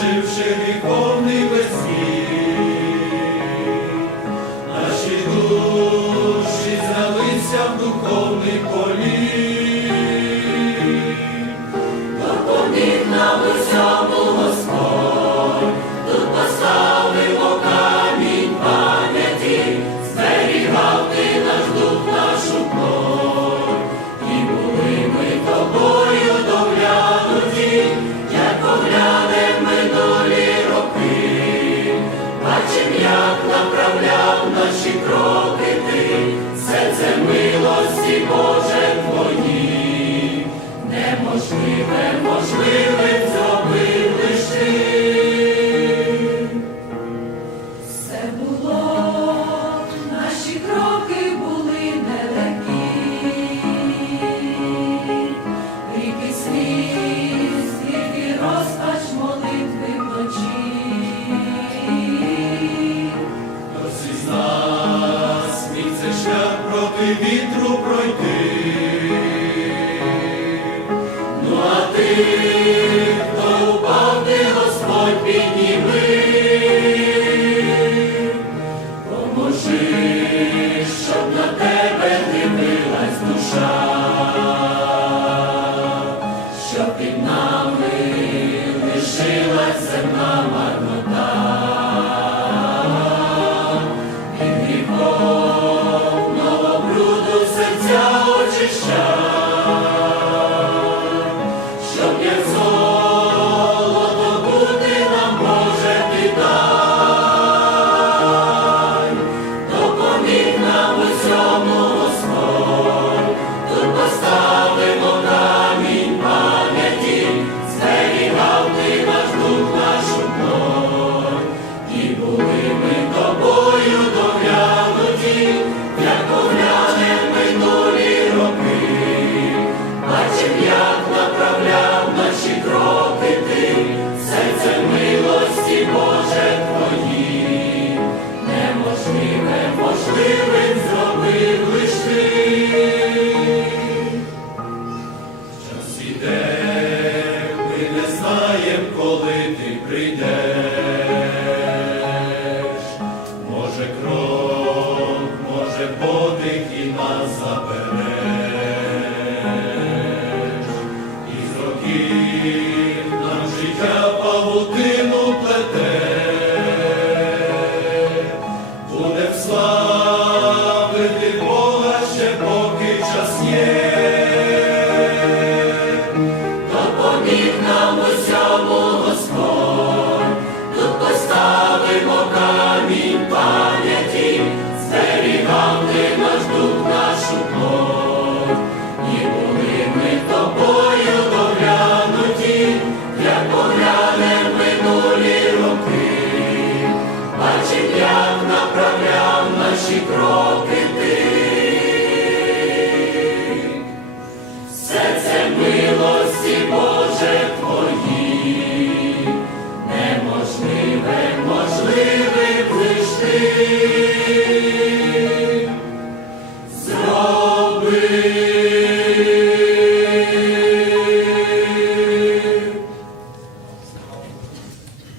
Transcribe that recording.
to наші кроки. знаєм, коли ти прийдеш, може кров, може, подих і нас забере. наші кроки ти, все це милості, Боже твої, неможливе, можливе ти, зроби.